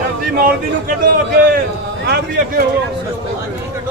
जल्दी मौलवी नूं कढो अगे, आप भी अगे हो।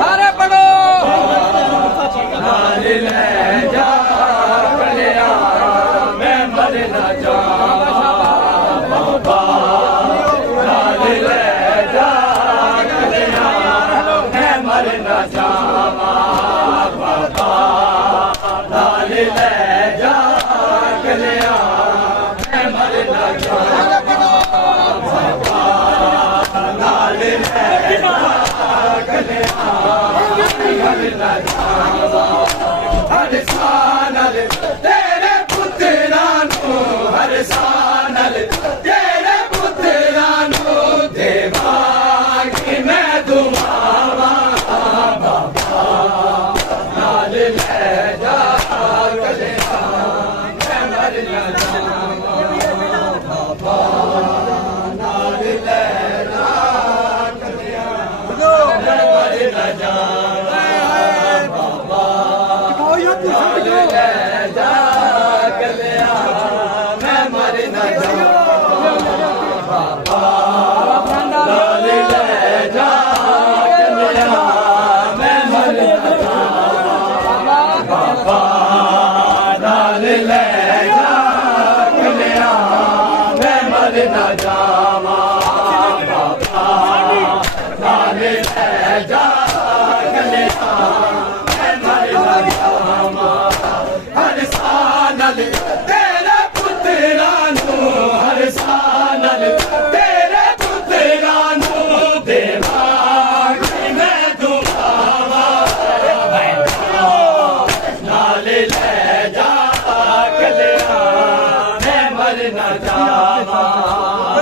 सारे ਹਰ ਸਾਨਲ ਤੇਰੇ ਪੁੱਤਰਾਂ ਨੂੰ ਹਰ ਸਾਨਲ ਤੇਰੇ ਪੁੱਤਰਾਂ ਨੂੰ ਦੇਵਾਂਗੀ ਮੈਂ ਦੁਆਵਾਂ ਬਾਬਾ ਨਾਲ ਲੈ ਜਾ ਕਲਿਆ ਮੈਂ ਮਰ ਨਾ ਜਾਵਾਂ ਬਾਬਾ ਨਾਲ ਲੈ ਜਾ ਕਲਿਆ ਮੈਂ ਮਰ ਨਾ ਜਾਵਾਂ ਲੈ ਜਾ ਕਲਿਆ ਮੈਂ ਮਰ ਨਾ ਜਾਵਾਂ ਬਾਬਾ ਨਾਲ ਲੈ ਜਾ ਕਲਿਆ ਮੈਂ ਮਰ ਨਾ ਜਾਵਾਂ ਬਾਬਾ ਨਾਲ ਲੈ ਜਾ ਕਲਿਆ ਮੈਂ ਮਰ ਨਾ ਜਾਵਾਂ ਬਾਬਾ ਨਾਲ ਲੈ ਜਾ ਕਲਿਆ ਮੈਂ ਮਰ ਨਾ ਜਾਵਾਂ ਹਰ ਸਾਨਲ ਤੇਰੇ ਪੁੱਤਰਾਂ ਨੂੰ ਹਰ ਸਾਨਲ ਤੇਰੇ ਪੁੱਤਰਾਂ ਨੂੰ ਦੇਵਾਂਗੀ ਮੈਂ ਦੁਆਵਾਂ ਨਾਲ ਲੈ ਜਾ ਕਲਿਆ ਮੈਂ ਮਰ ਨਾ ਜਾਵਾਂ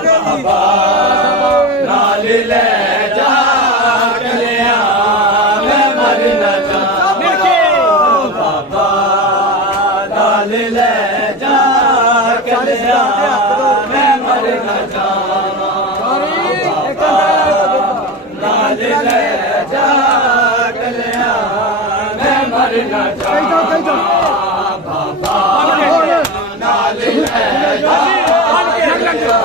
ਬਾਬਾ ਨਾਲ ਲੈ ਜਾ ਕਲਿਆ ਮੈਂ ਮਰ ਨਾ ਜਾਵਾਂ ਬਾਬਾ ਨਾਲ ਲੈ ਜਾ ਕਲਿਆ ਮੈਂ ਮਰ ਨਾ ਜਾਵਾਂ ਨਾਲ ਲੈ ਜਾ ਕਲਿਆ ਮੈਂ ਮਰ ਨਾ ਜਾਵਾਂ ਬਾਬਾ ਨਾਲ ਲੈ ਜਾ ਕਲਿਆ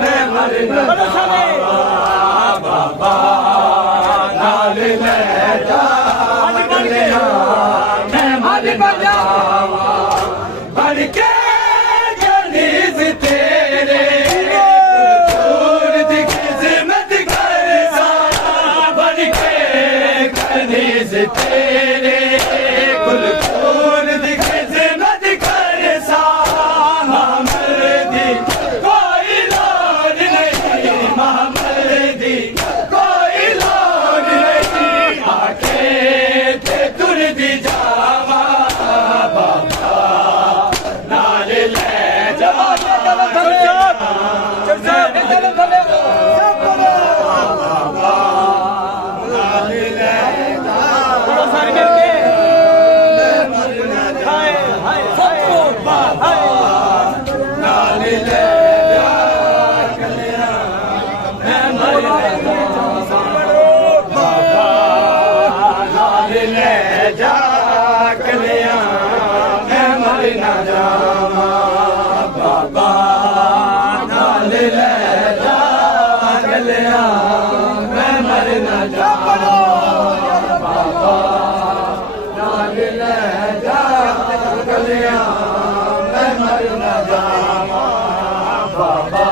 ਮੈਂ ਮਰ ਨਾ ਜਾਵਾਂ ਬਾਬਾ ਨਾਲ ਲੈ ਜਾ ਕਲਿਆ ਮੈਂ ਮਰ ਨਾ ਜਾਵਾਂ ਬਣ ਕੇ ਗਨੀਜ਼ ਤੇਰੇ ਗੁਰਪੁਰ ਦੀ ਖਿਦਮਤ ਕਰਦਾ ਬਣ ਕੇ ਗਨੀਜ਼ ਤੇਰੇ ਗੁਰਪੁਰ ਦੀ ਖਿਦਮਤ ਕਰਦਾ ਮੁਹੰਮਦ ਦੀ ਕੋਈ ਲੋੜ ਨਹੀਂ ਮੁਹੰਮਦ ਦੀ ਕੋਈ ਲੋੜ ਨਹੀਂ ਆਖੇ ਤੇ ਤੁਰਦੀ ਜਾਵਾਂ ਬਾਬਾ ਨਾਲ ਲੈ ਜਾ ਲੈ ਜਾ ਕਲਿਆ ਮੈਂ ਮਰ ਨਾ ਜਾਵਾਂ ਬਾਬਾ ਨਾਲ ਲੈ ਜਾ ਕਲਿਆ ਮੈਂ ਮਰ ਨਾ ਜਾਵਾਂ ਬਾਬਾ ਨਾਲ ਲੈ ਜਾ ਕਲਿਆ ਮੈਂ ਮਰ ਨਾ ਜਾਵਾਂ ਬਾਬਾ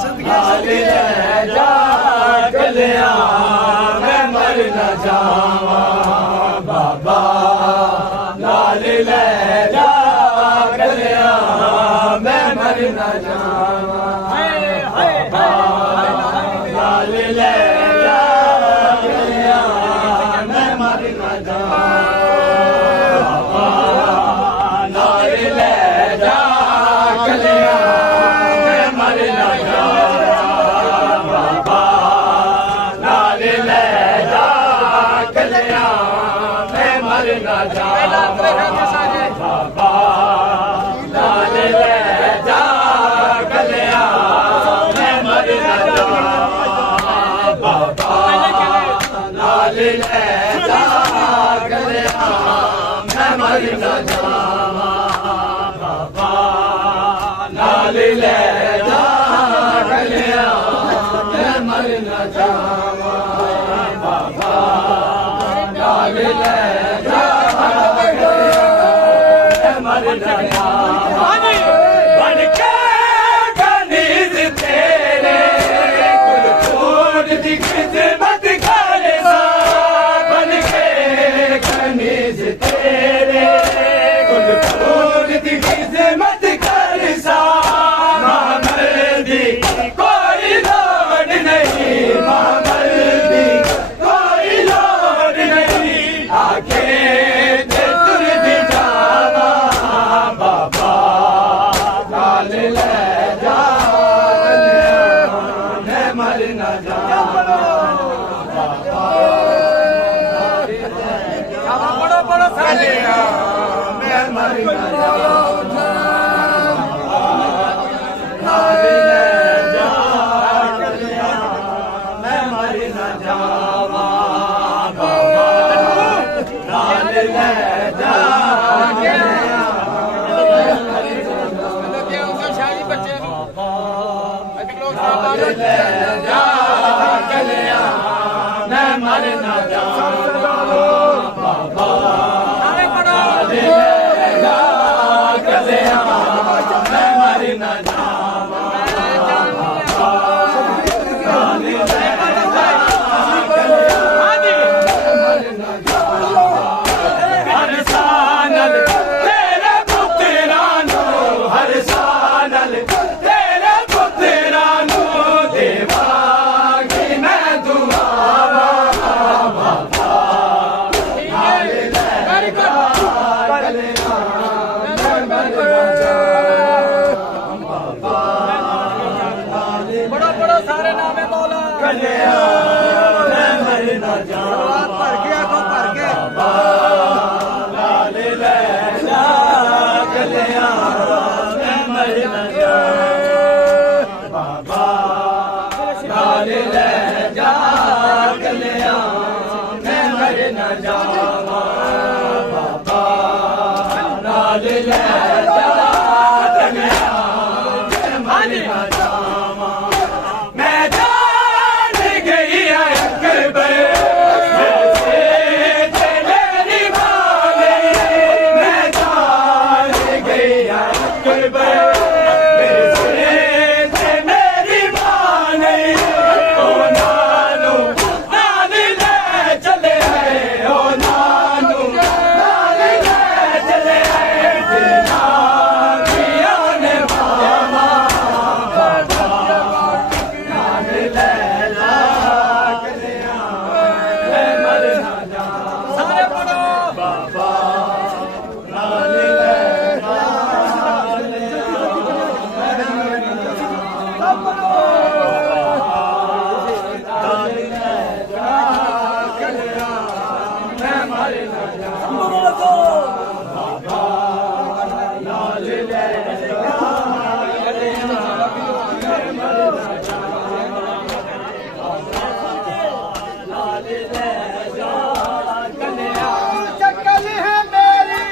ਨਾਲ ਲੈ ਜਾ ਕਲਿਆ ਮੈਂ ਮਰ ਨਾ ਜਾਵਾਂ ਬਾਬਾ ਨਾਲ ਲੈ ਜਾ ਕਲਿਆ ਮੈਂ ਮਰ ਨਾ ਜਾਵਾਂ ਨਾਲ ਲੈ ਜਾ ਕਲਿਆ ਮੈਂ ਮਰ ਨਾ ਜਾਵਾਂ ਨਾਲ ਲੈ ਜਾ ਕਲਿਆ ਮੈਂ ਮਰ ਨਾ ਜਾਵਾਂ ਬਾਬਾ ਨਾਲ ਲੈ ਜਾ ਕਲਿਆ ਮੈਂ ਮਰ ਨਾ ਜਾਵਾਂ ਬਾਬਾ ਨਾਲ ਲੈ ਜਾ ਕਲਿਆ ਮੈਂ ਮਰ ਨਾ ਜਾਵਾਂ ਬਾਬਾ ਨਾਲ ਲੈ ਜਾ ਕਲਿਆ ਮੈਂ ਮਰ ਨਾ ਜਾਵਾਂ ਬਾਬਾ ਨਾਲ ਲੈ ਜਾ ਕਲਿਆ ਮੈਂ ਮਰ ਨਾ ਜਾਵਾਂ ਬਾਬਾ ਨਾਲ ਲੈ ਜਾ ਕਲਿਆ ਮੈਂ ਮਰ ਨਾ ਜਾਵਾਂ ਬਣ ਕੇ ਗਨੀਜ਼ ਤੇਰੇ ਗੁਰਪੁਰ ਦੀ ਖਿਦਮਤ ਕਰਦਾ ਬਣ ਕੇ ਗਨੀਜ਼ ਤੇਰੇ ਗੁਰਪੁਰ ਦੀ ਖਿਦਮਤ ਕਰਦਾ ਮੁਹੰਮਦ ਦੀ ਕੋਈ ਲੋੜ ਨਹੀਂ ਮੁਹੰਮਦ ਦੀ ਕੋਈ ਲੋੜ ਨਹੀਂ ले जा कलिया मैं मर न जावां बाबा नाल ले जा कलिया मैं मर न जावां नाल ले जा हर सानल तेरे पुत्रानो हर सानल तेरे पुत्रानो देवांगी मैं दुआवा बाबा नाल ले जा कलिया मैं मर न जावां बाबा बड़ा बड़ा सारे नाम है मौला कलिया मैं मर न जावां भर के आंखों भर के नाल ले जा कलिया मैं मर न जावां बाबा नाल ले जा कलिया मैं मर न जावां बाबा नाल ले जा कलिया मैं मर न जावां मैं जान गई अकबर से तेरी माने मैं जान गई अकबर से मेरी माने ओ नानू नाल ले चले ओ नानू नाल ले चले जिना किया ने मामा बाबा नाल ले जा कलिया मैं मर न जावां सारे पढ़ो बाबा नाल ले जा सब पढ़ो कलिया मैं मर न जावां बोलो नाल ले जा कलिया मैं मर न जावां नाल ले जा कलिया शक्ल है मेरी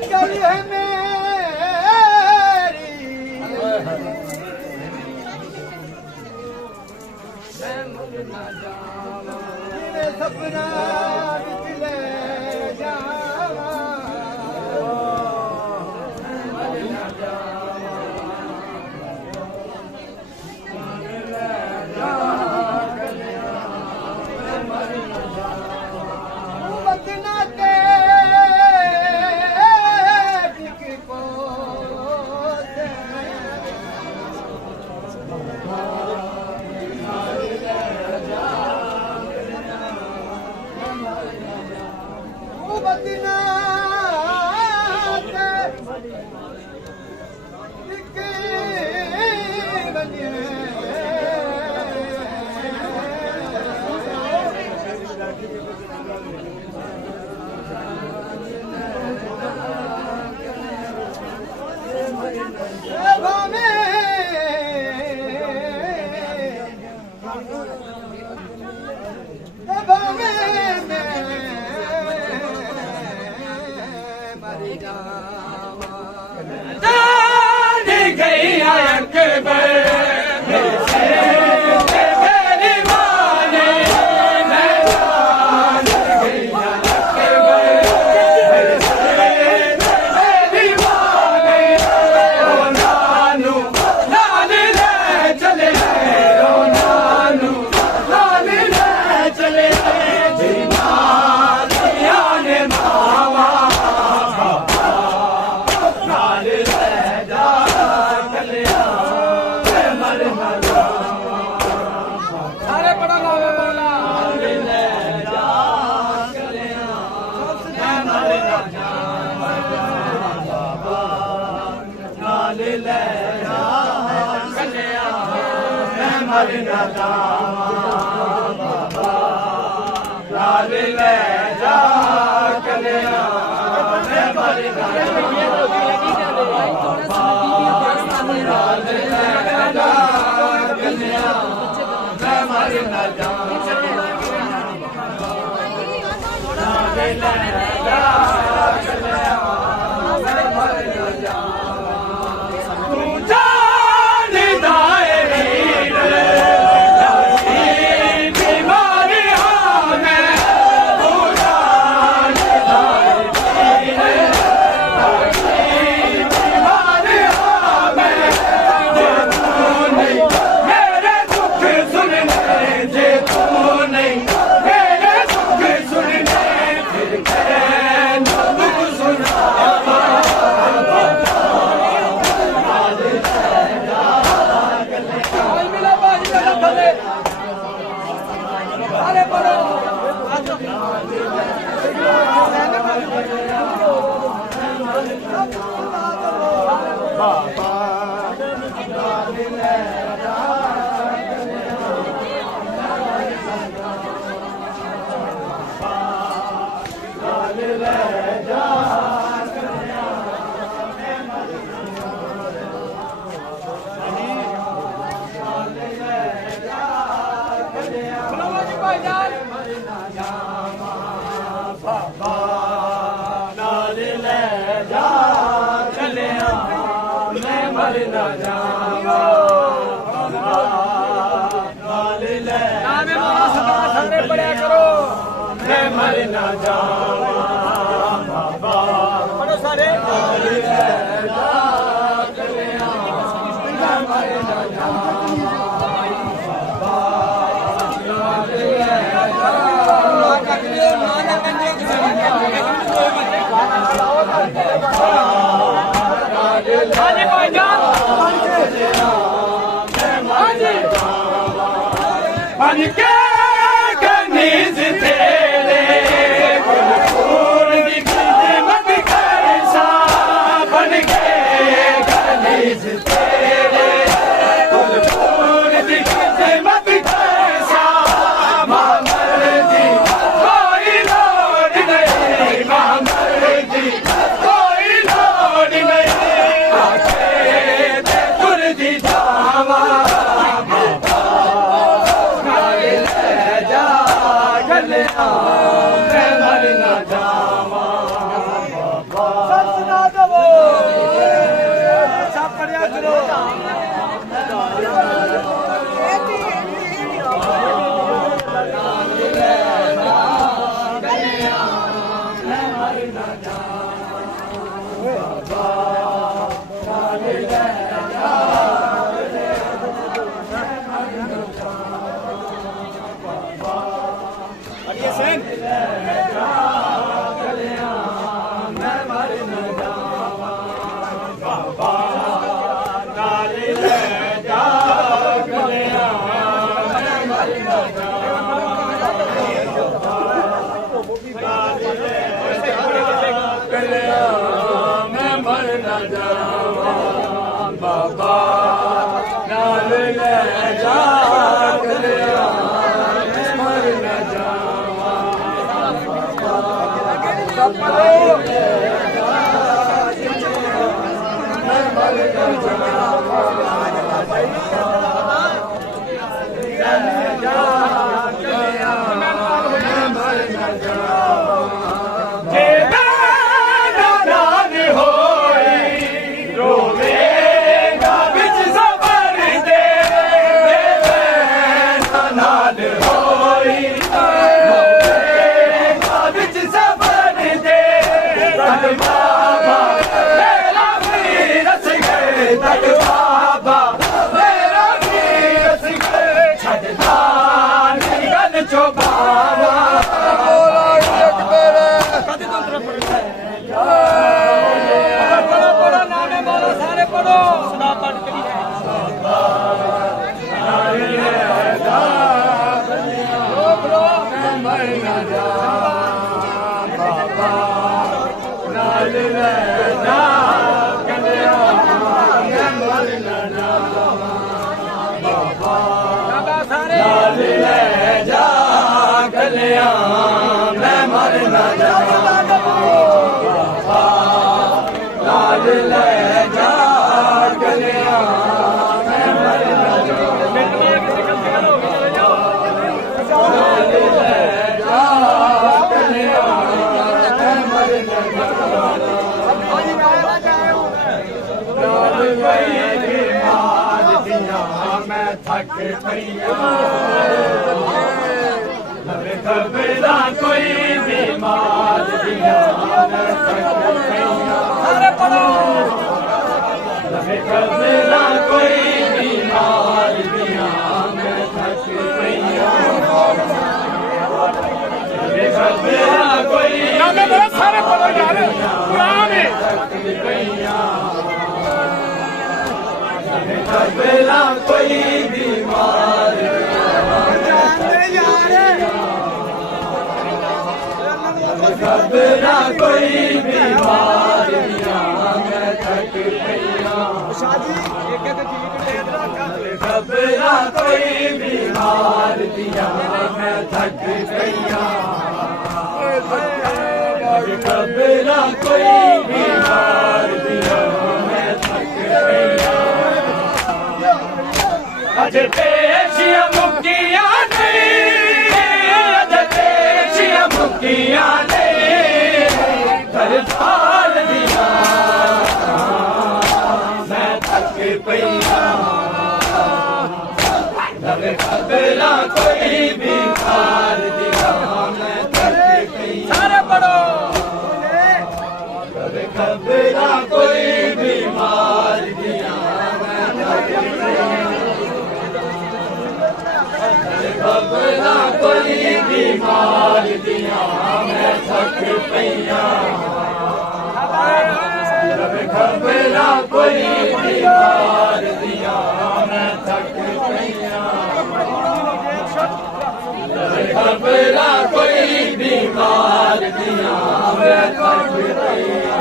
शक्ल है मेरी सपना ले जावा बदना के दिख पोते बदना के दिख बनिए जान गई अकबर से तेरी माने मैं जान गई अकबर से तेरी माने ओ नानू नाल ले चले ओ नानू नाल ले चले जिना किया ने मावा नाल ले जा कलिया मैं मर न जावां सारे बड़ा नाम है मौला नाल ले जा कलिया मैं मर न जावां बाबा नाल ले जा कलिया मैं मर न जावां बाबा नाल ले जा कलिया मैं मर न जावां ਸਾਰੇ ਪੜਿਆ ਕਰੋ मैं मर न जावां बाबा ਪੜੋ ਸਾਰੇ ਹਾਂਜੀ ਭਾਈ ਜਾਨ बन के कनीज तेरे गुलफूल दी खिदमत कैसा बन के कनीज तेरे गुलफूल दी खिदमत कैसा मामर दी कोई लोड़ नहीं मामर दी कोई लोड़ नहीं आखे ते तुर दी जावा मैं मर न जावां ਸੁਣਾ ਦਵੋ ਸਭ ਪੜਿਆ ਕਰੋ मैं मर न जावां बाबा नाल ले जा कलिया मैं मर न जावां ਸਭ ਪੜੋ मैं मर न जावां मैं मर न लाल ले जा गलिया मैं मर न जा गलिया थक पईया खबरा कोई बीमार दिया सारे पढ़ो खबरा कोई बीमार दिया मैं थक पईया खबरा कोई सारे पढ़ो यार कुरान है खबरा कोई बीमार खबरा कोई बीमार दिया मैं थक पईया खबरा कोई बीमार दिया मैं थक पईया खबरा कोई बीमार दिया मैं थक पईया अज पेशियां मुक्तियां नहीं अज पेशियां मुक्तियां करताल दिया मैं थक पईया खबरा कोई बीमार दिया मैं थक पईया सारे पढ़ो खबरा कोई बीमार दिया मैं थक पईया खबरा कोई बीमार दिया मैं थक पईया खबरा कोई बीमार दिया मैं थक पईया खबरा कोई बीमार दिया मैं थक पईया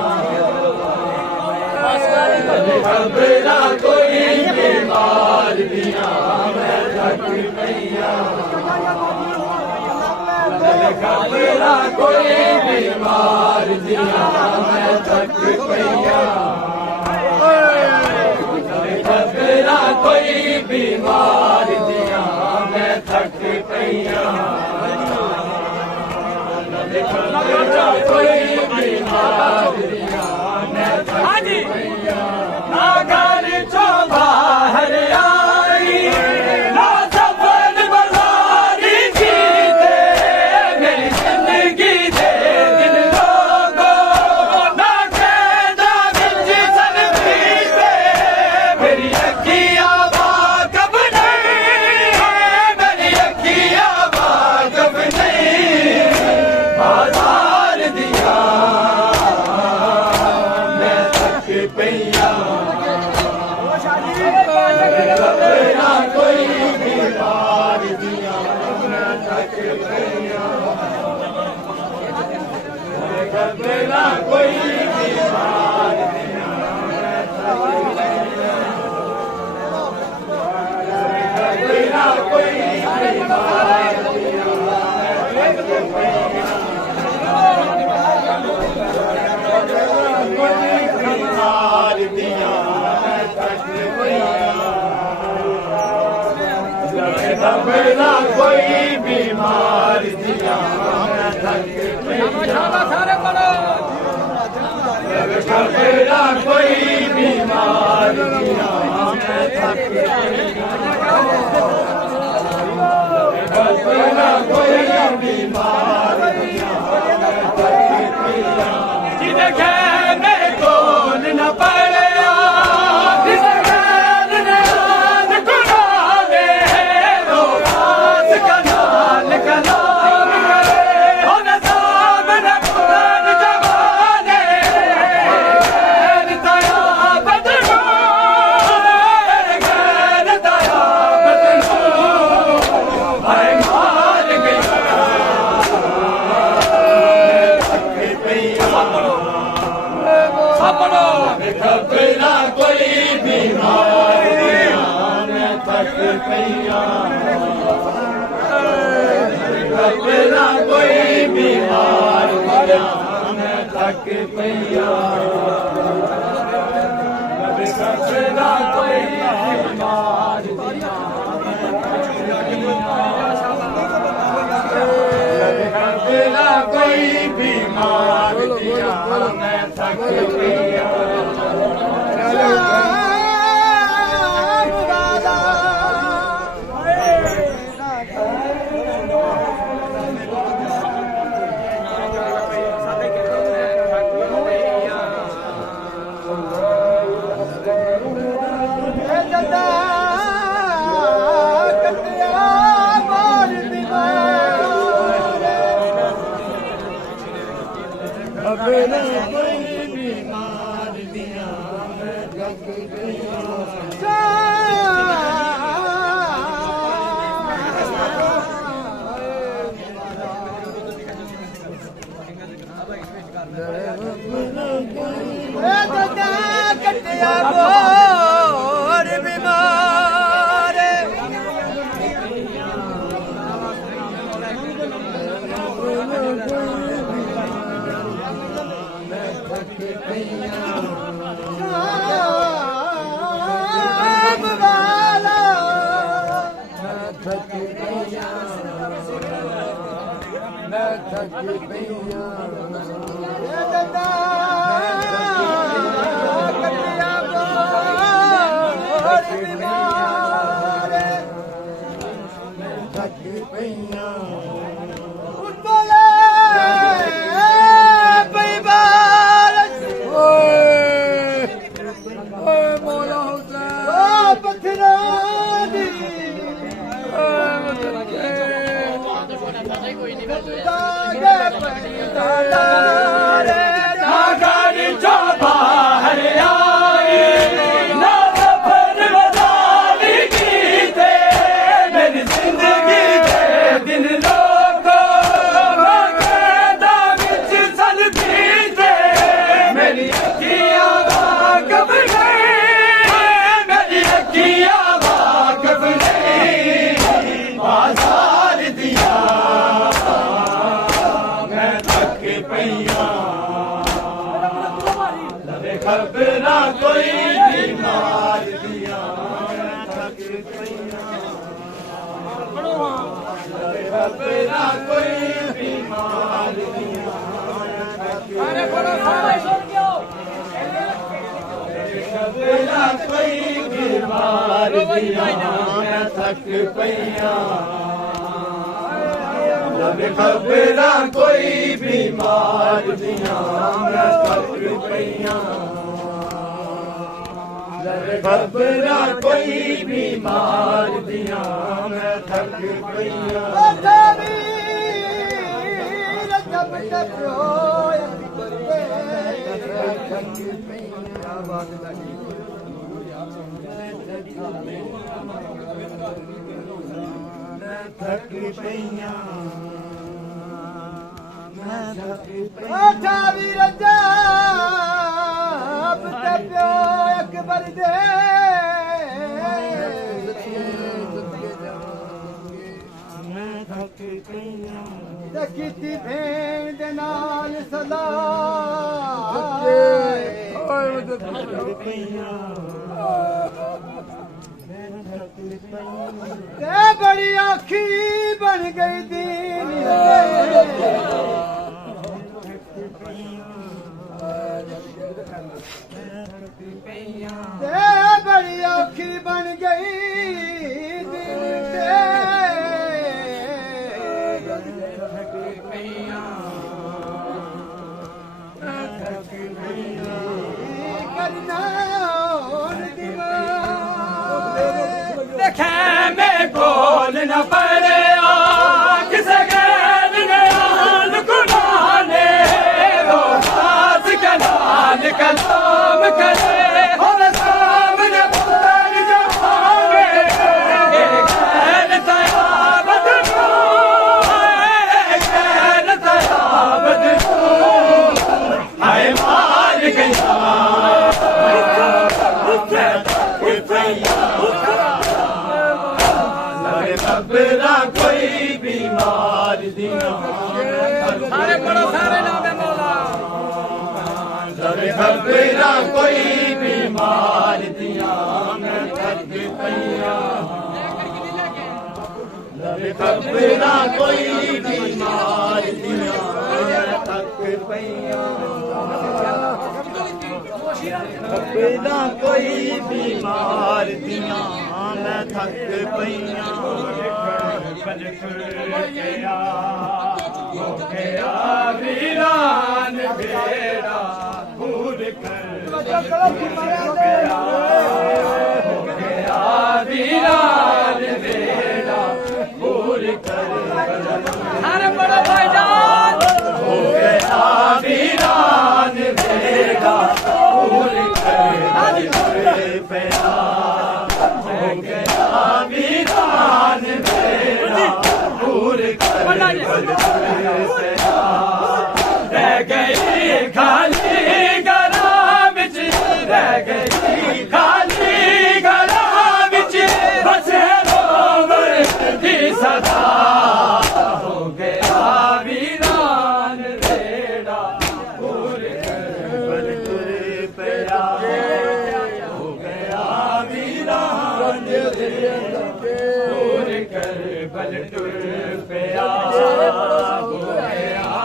खबरा कोई बीमार दिया मैं थक पईया खबरा कोई बीमार दिया मैं थक पईया खबरा कोई बीमार दिया मैं थक पईया खबरा कोई बीमार दिया मैं थक पईया ना घर चो बाहर आई ना सफर बजारी जीते मेरी जिंदगी दे दिल लोगों ना कहना गिंजी सन पीते मेरी अखियां वाकब नहीं मेरी अखियां वाकब नहीं बाजार दिया मैं थक पईया खबरा कोई बीमार दिया मैं थक पईया खबरा कोई बीमार दिया मैं थक पईया खबरा कोई बीमार दिया मैं थक पईया कोई बीमार दिया मैं थक पईया खबरा कोई बीमार दिया मैं थक पईया सारे पढ़ो खबरा कोई बीमार दिया मैं थक पईया खबरा कोई बीमार दिया मैं थक पईया जिन्हें खैर मेरे कोल न पड़या जिन्हें खैर ने आन गुना दे रो रास कनाल कनाल करे हो न सामने पुरान जमाने खैर दया बदलू खैर दया बदलू भाई मार गया थक पईया खबरा कोई बीमार दिया मैं थक पईया खबरा कोई बीमार दिया मैं थक पईया खबरा कोई बीमार दिया खबरा कोई बीमार दिया मैं थक पईया खबरा कोई बीमार दिया खबरा कोई बीमार दिया खबरा कोई बीमार दिया मैं थक पैया खबरा कोई बीमार दिया मैं थक पैया खबरा कोई बीमार दिया मैं थक पैया थक पैया किती भेण दे नाल सदा ते बड़ी आखी बन गई दीन ते बड़ी आखी बन गई मैं बोल न पड़े किसे गैर नयान गुनाने रोज़ कलाल कलाम करे हम सामने पुतर जमाने गैर तयाबत गैर तयाबत हाय मार गया खबरा कोई बीमार दिया सारे पढ़ो सारे नामे मौला खबरा कोई बीमार दिया मैं थक पैया खबरा कोई बीमार दिया मैं थक पैया खबरा कोई बीमार दिया मैं थक पैया हो गया वीरान बेड़ा पूर कर हो गया वीरान बेड़ा पूर कर अरे बड़ा भाईजान हो गया वीरान बेड़ा पूर कर पैदा हो गया वीरान बेड़ा पूर कर रह गई खाली गला बिच रह गई खाली गला बिच बस रोमर की सदा हो गया वीरान बेड़ा पूर कर पैदा हो गया वीरान पूर कर बल टुर प्यार हो गया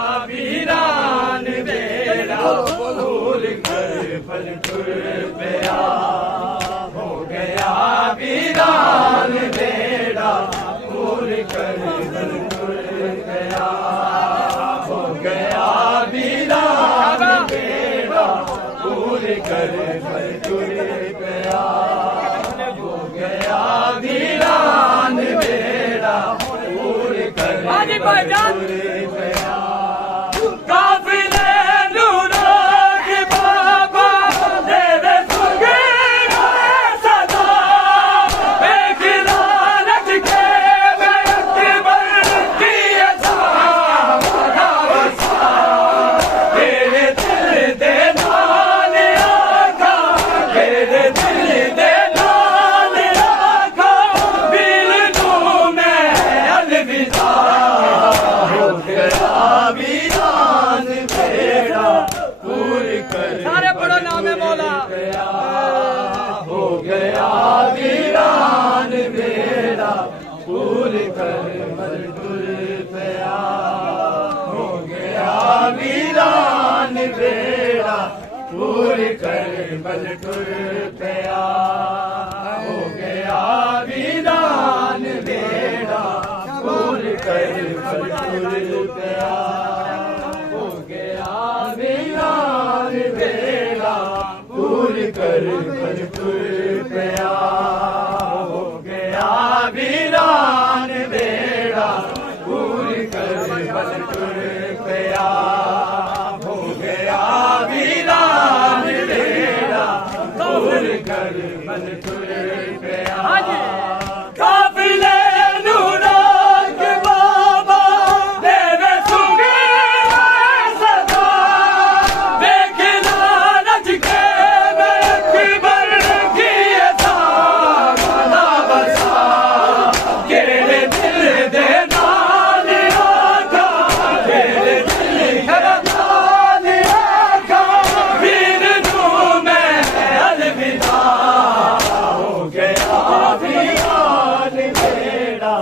कर बल तुर पया हो गया वीरान बेड़ा पूर कर हाजी भाईजान तुर पया काफिले नूरों के बाबा तेरे सुगे सदा बेखिला लटके अकबर की असा तेरे दिल दे नाल आका तेरे दिल दे नाल आका दिल नू मैं अलविदा हो गया वीरान बेड़ा पूर कर सारे बड़ा नाम है मौला हो गया वीरान बेड़ा पूर कर बल तुर पया हो गया वीरान बेड़ा पूर कर बल तुर पया हो गया वीरान बेड़ा पूर कर बल तुर पया हो गया वीरान बेड़ा पूर कर बल तुर पया हो गया वीरान बेड़ा पूर कर बल तुर पया हो गया वीरान बेड़ा पूर कर बल तुर पया काफिले नूरों के बाबा तेरे सुगे सदा बेखिला लटके अकबर की असा बसा तेरे दिल दे नाल आका तेरे दिल दे नाल आका वीर नू मैं अलविदा हो गया वीरान बेड़ा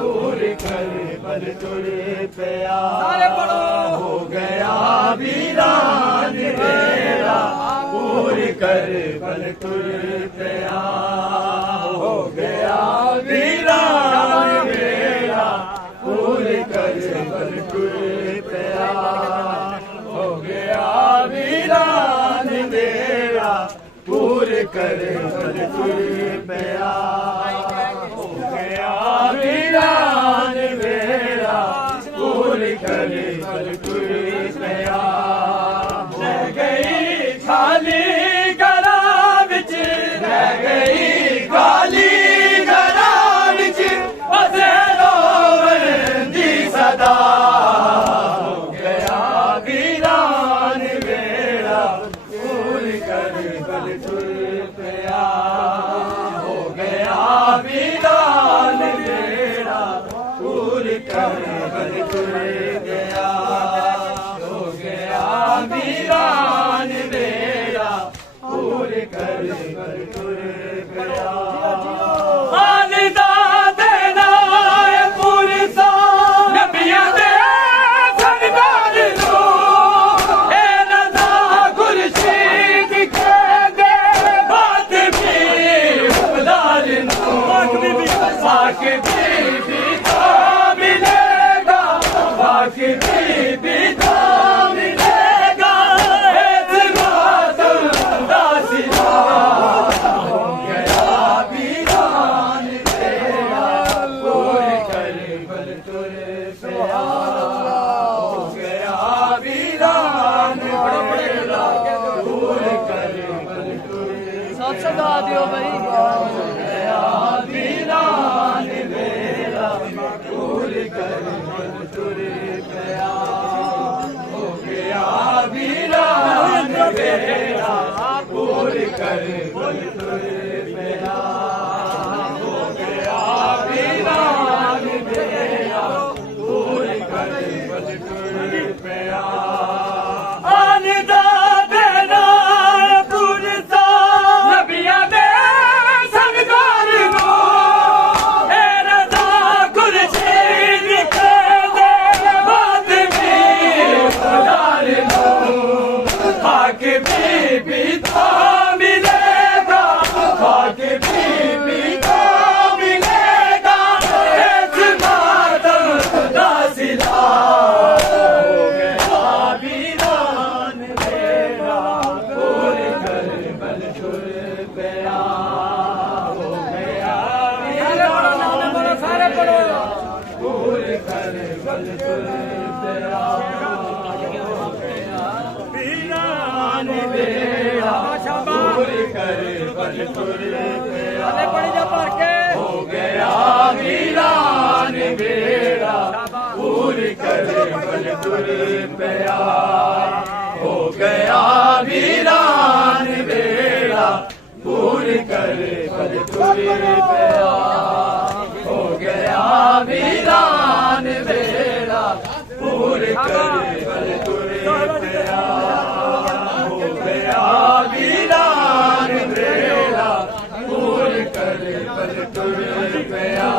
पूर कर बल तुर पया सारे पढ़ो हो गया वीरान बेड़ा पूर कर बल तुर पया हो गया वीरान बेड़ा पूर कर बल तुर पया हो गया वीरान बेड़ा पूर कर बल तुर पया हो गया वीरान बेड़ा पूर कर बल तुर पया रह गई खाली गला विच रह गई खाली गला विच बसे रोवन दी सदा हो गया वीरान बेड़ा पूर कर बल तुर पया हो गया वीरान बेड़ा पूर कर बल तुर गया हो गया वीरान बेड़ा पूर कर बल तुर गया खालिदा देना है पुरसा नबियां दे सरदार नो ए नदा खुर्शीद के दे बात भी हुबदार नो पाक भी तो मिलेगा पाक भी तो मिलेगा एतबार दासिया हो गया वीरान बेड़ा पूर कर बल तुर पया हो गया वीरान बेड़ा पूर कर बल तुर सब सदा दियो भाई गया वीरान बेड़ा पूर कर बल तुर पया पूरी करे बल तुर तेरा वीरान बेड़ा पूरी करे बल तुर तेरा पड़ी जा भर के हो गया वीरान बेड़ा पूरी करे बल तुर पेया हो गया वीरान बेड़ा पूरी करे बल तुर पेया हो गया वीरान बेड़ा पूरी करे बल तुर पेया हो गया वीरान बेड़ा पूरी करे बल तुर पेया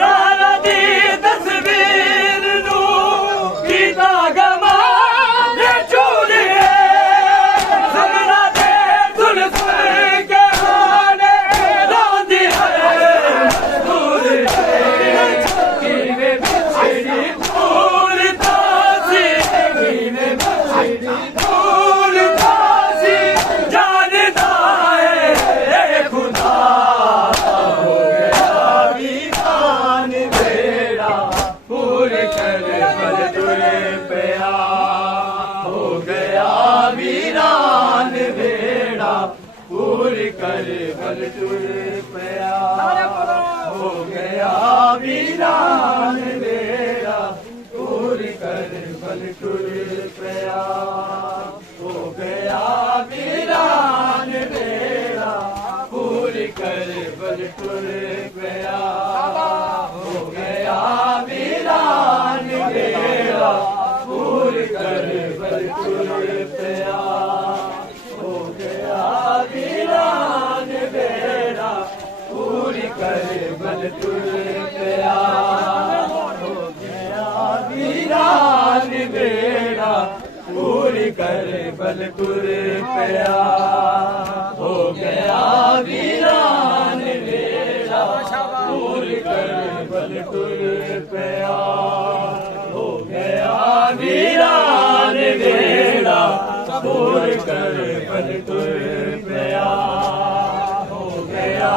सारा दी तस्वीर नू कीता गमा ने चूड़िए सगना दे सुन सुन के गाने रोंदी है दूर कीने बिछड़ी दूर तासी कीने बिछड़ी दूर तासी जानदा है खुदा हो गया वीरान बेड़ा पूरी करे बल तुर पेया हो गया वीरान बेड़ा पूरी करे बल तुर पेया हो गया वीरान बेड़ा पूरी करे बल तुर पेया हो गया वीरान बेड़ा पूरी करे बल तुर पेया हो गया वीरान बेड़ा पूरी करे बल तुर पेया हो गया वीरान बेड़ा पूरी करे बल तुर पेया हो गया वीरान बेड़ा पूरी करे बल तुर पेया हो गया वीरान बेड़ा पूरी करे बल तुर पेया हो गया वीरान बेड़ा पूरी करे बल तुर पेया हो गया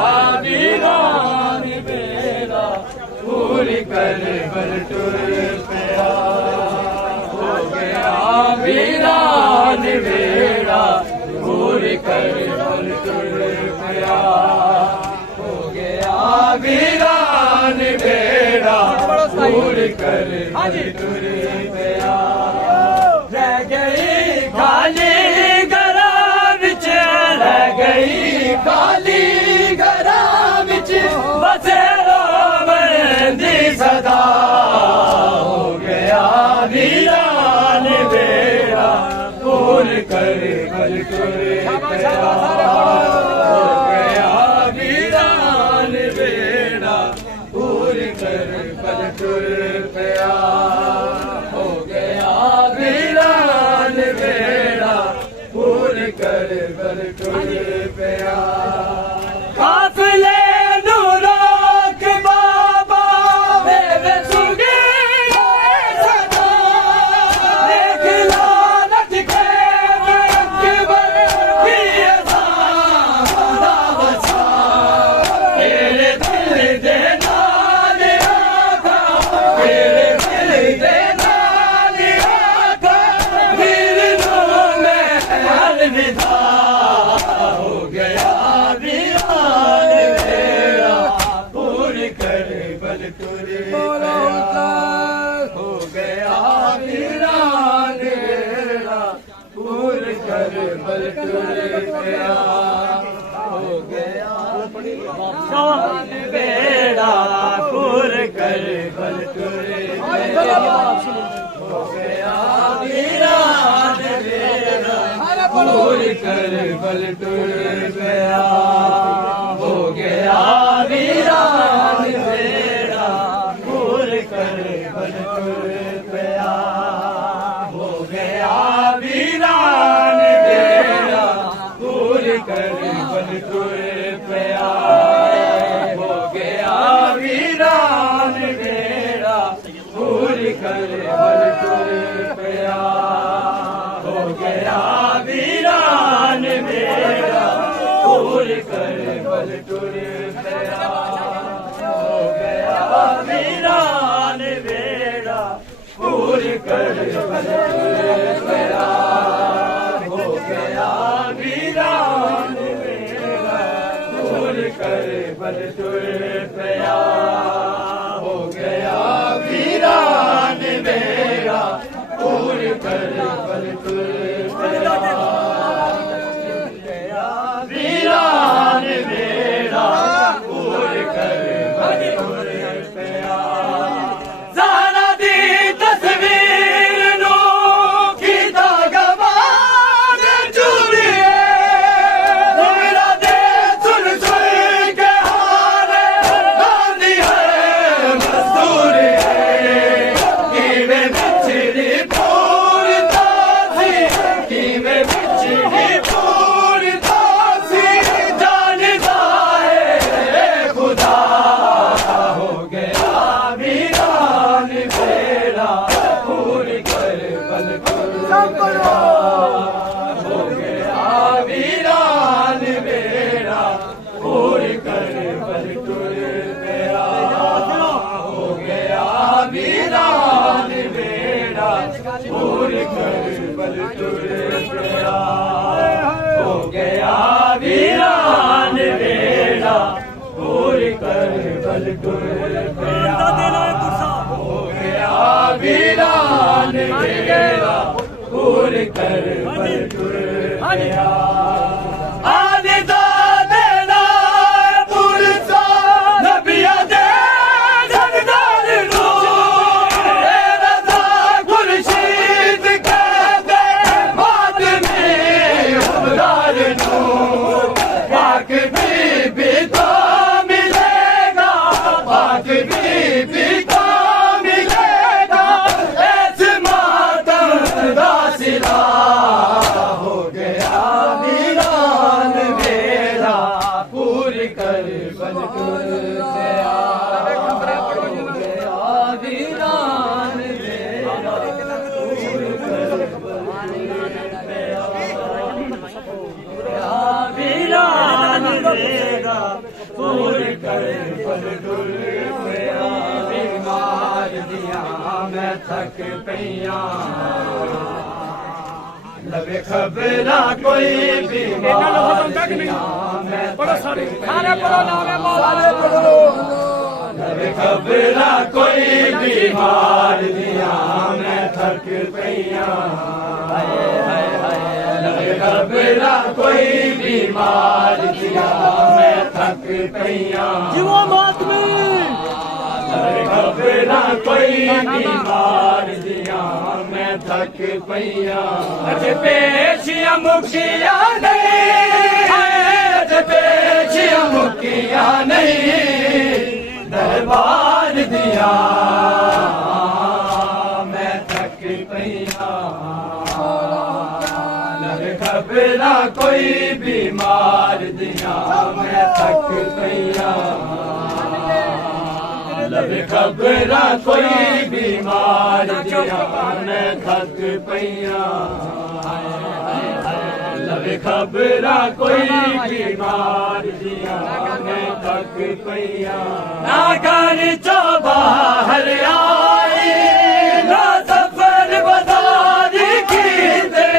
वीरान बेड़ा पूरी करे बल तुर पेया हो गया वीरान बेड़ा पूरी करे बल तुर पेया हो गया वीरान बेड़ा पूरी करे बल तुर पेया रह गई खाली घरा विच रह गई खाली घरा विच बसेरो बंदी सदा हो गया वीरान बेड़ा पूरी करे बल तुर पेया हो गया वीरान बेड़ा पूरी करे बल तुर पेया हो गया वीरान बेड़ा पूरी करे बल तुर पेया काफिले नू रोक बाबा मेरे सुगे सदा देख ला नट के अकबर की अज़ादा बचा तेरे दिल दे नाल आका तेरे दिल दे नाल आका दिल नू मैं अलविदा हो गया वीरान बेड़ा पूरी करे बल तुर पेया हो गया वीरान बेड़ा पूरी करे बल तुर पेया हो गया वीरान बेड़ा पूरी करे बल तुर पेया हो गया वीरान बेड़ा पूरी करे बल तुर पेया हो गया वीरान बेड़ा पूरी करे बल तुर पेया हो गया वीरान बेड़ा पूरी करे बल तुर पेया हो गया वीरान बेड़ा पूरी करे बल तुर पेया हो गया वीरान बेड़ा पूरी करे कर बल तुर पया हो गया वीरान मेरा दूर कर बल तुर पया हो गया वीरान मेरा दूर कर बल तुर पया वीरान मेरा दूर कर बल तुर पया ज़हरा दी तस्वीर नू कीता गवार चूड़िए मेरा दे सुन सुन के हारे गांधी है मजदूर है कीवे बिछड़ी पूरता सी कीवे बिछड़ी पूरता सी जानता है खुदा हो गया वीरान मेरा पूर कर बल तुर हो गया वीरान मेरा पूर कर बल तुर पया हो गया वीरान मेरा पूर कर बल तुर पया हो गया वीरान मेरा पूर कर बल तुर पया हो गया वीरान मेरा पूर कर बल तुर पया आने दा देना पुरसा नबिया दे जगदार नो रज़ा खुर्शीद कहते बात में हुबदार नो पाक बीबी को मिलेगा पाक बीबी को मिलेगा ऐसे मातम दा सिला हो गया वीरान मेरा पूर कर बल तुर पया हो गया वीरान मेरा पूर कर बल तुर पया वीरान मेरा पूर कर बल तुर पया बीमार दिया मैं थक पईया लबे खबरा कोई बीमार दिया मैं थक सारे पढ़ो नाम है मौला लबे खबरा कोई बीमार दिया मैं थक पईया लबे खबरा कोई बीमार दिया मैं थक पईया जीवो मातमी लबे खबरा कोई बीमार दिया मैं थक पईया अज पेशिया मुखिया नहीं अज पेशिया मुखिया नहीं दरबार दिया मैं थक पईया लबे खबरा कोई बीमार दिया मैं थक पईया लबे खबरा कोई बीमार दिया मैं थक पईया लबे खबरा कोई बीमार दिया मैं थक पईया ना घर चो बाहर आई ना सफर बदारी की दे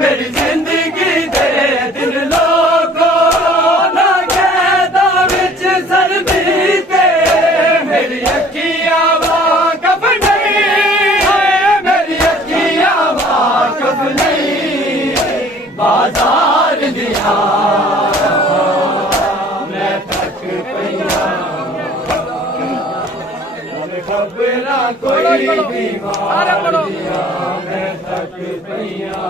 मेरी जिंदगी दे दिन लोगों ना कहता विच सर बीते मेरी अखियां वाकफ नहीं मेरी अखियां वाकफ नहीं बाजार दिया मैं थक पईया खबरा कोई बीमार दिया मैं थक पईया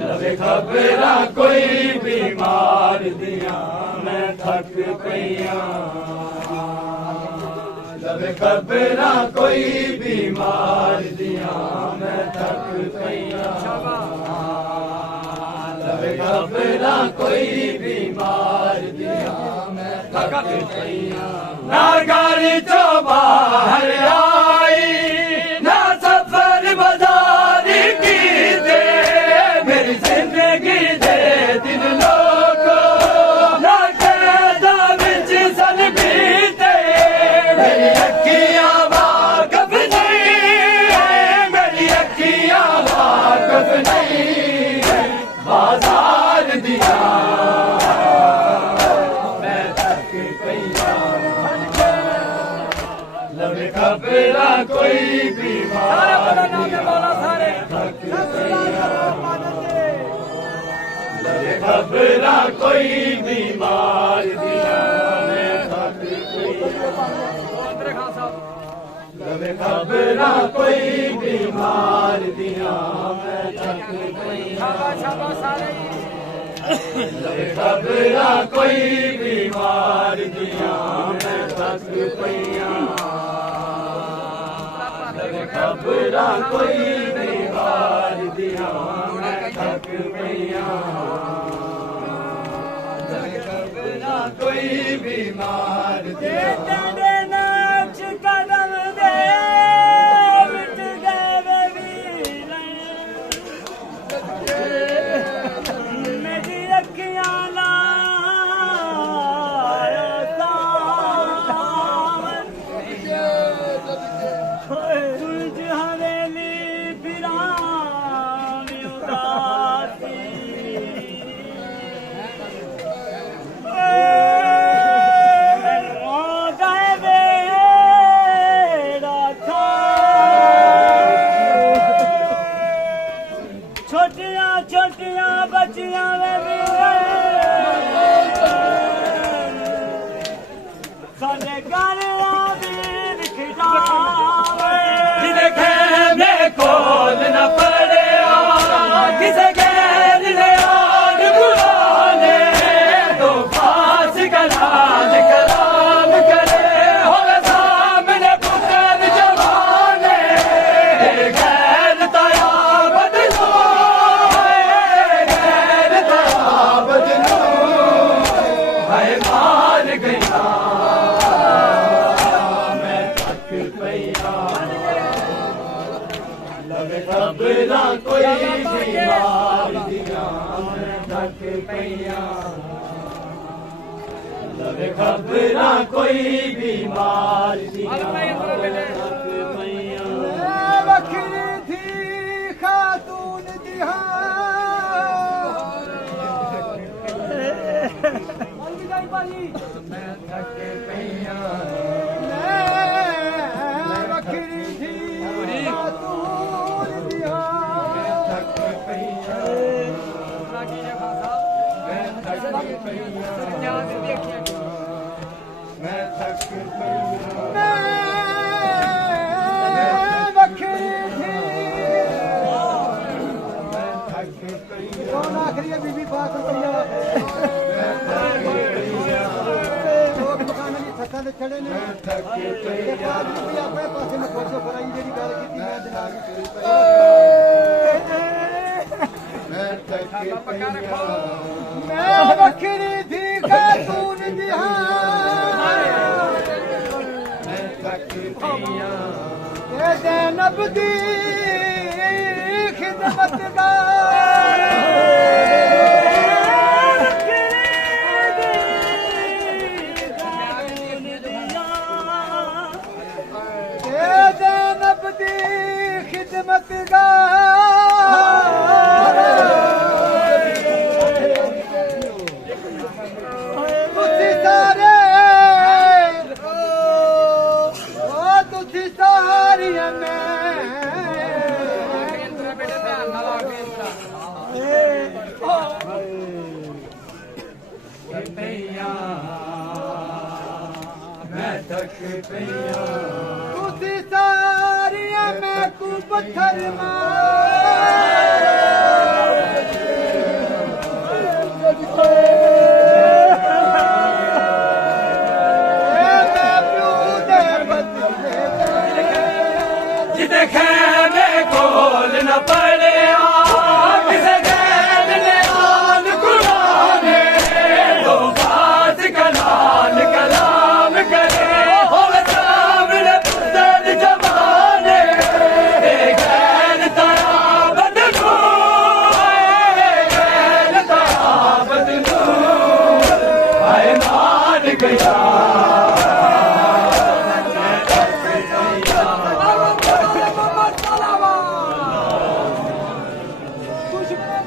लबे खबरा कोई बीमार दिया मैं थक पईया लबे खबरा कोई बीमार दिया मैं थक पईया लबे खबरा कोई बीमार दिया मैं थक पईया ना गाड़ी चो बाहर आई ना सफर बाजारी की दे मेरी जिंदगी दे दिन लोगों ना कहता विच सन बीते मेरी अखियां वाकफ नहीं ਪਈਆਂ ਲਵੇ ਖਬਰਾਂ ਕੋਈ ਬਿਮਾਰ ਸਾਰੇ ਬੜਾ ਨਾਮ ਹੈ ਮੌਲਾ ਸਾਰੇ ਲਵੇ ਖਬਰਾਂ ਕੋਈ ਬਿਮਾਰ ਦੀਆਂ ਮੈਂ ਥੱਕ ਪਈਆਂ ਅੰਦਰ ਖਾਨ ਸਾਹਿਬ ਲਵੇ ਖਬਰਾਂ ਕੋਈ ਬਿਮਾਰ ਦੀਆਂ ਮੈਂ ਥੱਕ ਪਈਆਂ ਸ਼ਾਬਾਸ਼ ਸ਼ਾਬਾਸ਼ ਸਾਰੇ ਲਵੇ ਖਬਰਾਂ ਕੋਈ ਬਿਮਾਰ ਦੀਆਂ ਮੈਂ ਥੱਕ ਪਈਆਂ ਲਵੇ ਖਬਰਾਂ ਕੋਈ ਬਿਮਾਰ ਦੀਆਂ ਮੈਂ ਥੱਕ ਪਈਆਂ ਲਵੇ ਖਬਰਾਂ ਕੋਈ ਬਿਮਾਰ ਦੀਆਂ ਤੇਰੇ ਨਾਚ ਕਦਮ ਦੇ ਮਿਟ ਗਏ ਵੀ ਮੇਰੀ ਅੱਖੀਆਂ ਲਾਇਆ ਸਾਵਨ ਸੁਲਝ ਹਵੇਲੀ ਫਿਰਾਂ ਉਦਾਸੀ ਛੋਟੀਆਂ ਛੋਟੀਆਂ ਬੱਚੀਆਂ ਵੇ ਸਾਡੇ ਘਰ ਆਵੀਰ ਖਿਡਾਵੇ ਜਿਹਦੇ ਖੈਮੇ ਕੋਲ ਨਾ ਪੜਿਆ ਕਿਸੇ ਗੈਰ ਨੇ ਆਨ ਗੁਲਾਨੇ ਦੋ ਖਾਸ ਕਲਾਮ ਕਲਾਮ ਕਰੇ ਹੋਵੇ ਸਾਹਮਣੇ ਪੁੱਤਰ ਜਵਾਨੇ ਗੈਰ ਤਾਇਆ ਬਦਲੋ ਗੈਰ ਤਾਇਆ ਬਦਲੋ ਹਾਏ ਮਾਰ ਗਈਆਂ ਮੈਂ ਥੱਕ ਪਈਆਂ ਲਵੇ ਖਬਰਾਂ ਕੋਈ ਬਿਮਾਰ ਦੀਆਂ ਮੈਂ ਥੱਕ ਪਈਆਂ ਲਵੇ ਖਬਰਾਂ ਕੋਈ ਬਿਮਾਰ ਦੀਆਂ ਮੈਂ ਥੱਕ ਪਈਆਂ ਵੱਖਰੀ ਥੀ ਖਾਤੂਨ ਦੀ ਹਾਂ ਅਲਵਿਦਾਈ ਭਾਈ ਮੈਂ ਥੱਕ ਪਈਆਂ ਵੱਖਰੀ ਥੀ ਖਾਤੂਨ ਦੀ ਹਾਂ ਥੱਕ ਪਈਆਂ ਰਾਗੀ ਜੀ ਖਾਨ ਸਾਹਿਬ ਮੈਂ ਥੱਕ ਪਈਆਂ ਧਿਆਨ ਦੇ ਦੇਖਿਆ ਮੈਂ ਥੱਕ ਪਈਆਂ ਵੱਖਰੀ ਥੀ ਮੈਂ ਥੱਕ ਪਈਆਂ ਕੌਣ ਆਖਰੀ ਹੈ ਬੀਬੀ ਬਾਤ ਰੁਪਈਆ ਲੋਕ ਦੁਕਾਨਾਂ ਦੀ ਛੱਤਾਂ ਤੇ ਚੜੇ ਨੇ ਥੱਕ ਤੇ ਪਈਆਂ ਬਾਅਦ ਵਿੱਚ ਵੀ ਆਪਣੇ ਪਾਸੇ ਮੈਂ ਖੋਜੋ ਫਰਾਈ ਜਿਹੜੀ ਗੱਲ ਕੀਤੀ ਮੈਂ ਦਿਮਾਗ ਵਿੱਚ ਪਈ ਮੈਂ ਥੱਕ ਪਈਆਂ ਮੈਂ ਵੱਖਰੀ ਥੀ ਖਾਤੂਨ ਦੀ ਹਾਂ ਮੈਂ ਥੱਕ ਪਈਆਂ ਤੇ ਜ਼ੈਨਬ ਦੀ ਖਿਦਮਤਗਾਰ ਤੇ ਜ਼ੈਨਬ ਦੀ ਖਿਦਮਤਗਾਰ ਤੁਸੀਂ ਸਾਰੇ ਤੁਸੀਂ ਸਾਰੀਆਂ ਮੈਂ ਬੇਟੇ ਧਿਆਨ ਨਾਲ ਆ ਕੇ ਪਈਆਂ ਮੈਂ ਥੱਕ ਪਈਆਂ ਤੁਸੀਂ ਸਾਰੀਆਂ ਮੈਂ ਕੋ ਪੱਥਰ ਜਿਹਦੇ